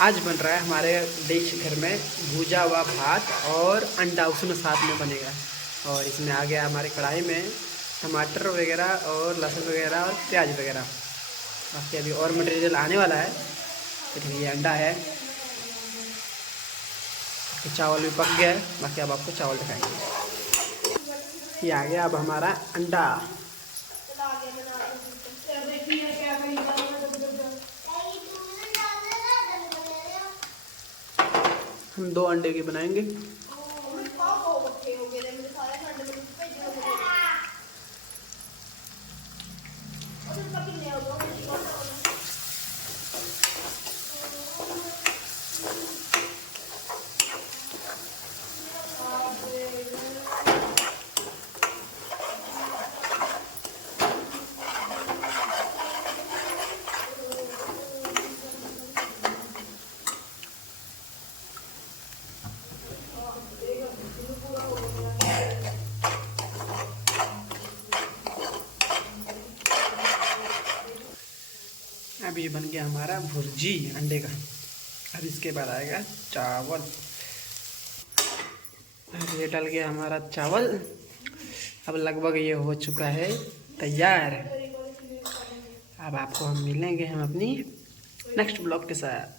आज बन रहा है हमारे डिश घर में भुजा हुआ भात और अंडा उसमें साथ में बनेगा। और इसमें आ गया हमारे कढ़ाई में टमाटर वगैरह और लहसुन वगैरह और प्याज वगैरह। बाकी अभी और मटेरियल आने वाला है। तो ये अंडा है, चावल भी पक गया है। बाकी अब आपको चावल दिखाएंगे। ये आ गया अब हमारा अंडा। हम 2 अंडे की बनाएंगे। अब ये बन गया हमारा भुर्जी अंडे का। अब इसके बाद आएगा चावल। अब ये डल गया हमारा चावल। अब लगभग ये हो चुका है तैयार। अब आपको हम मिलेंगे अपनी नेक्स्ट ब्लॉग के साथ।